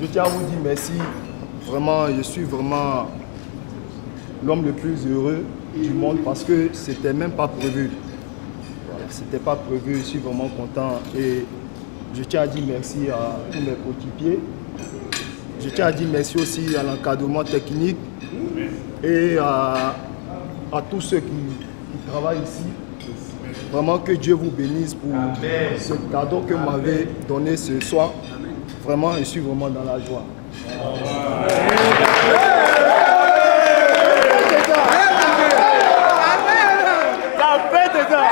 Je tiens à vous dire merci. Vraiment, je suis vraiment l'homme le plus heureux du monde parce que c'était même pas prévu. C'était pas prévu, je suis vraiment content et je tiens à dire merci à tous mes coéquipiers. Je tiens à dire merci aussi à l'encadrement technique et à tous ceux qui travaillent ici. Vraiment que Dieu vous bénisse pour ce cadeau que vous m'avez donné ce soir. Vraiment, je suis vraiment dans la joie. Tapez dedans!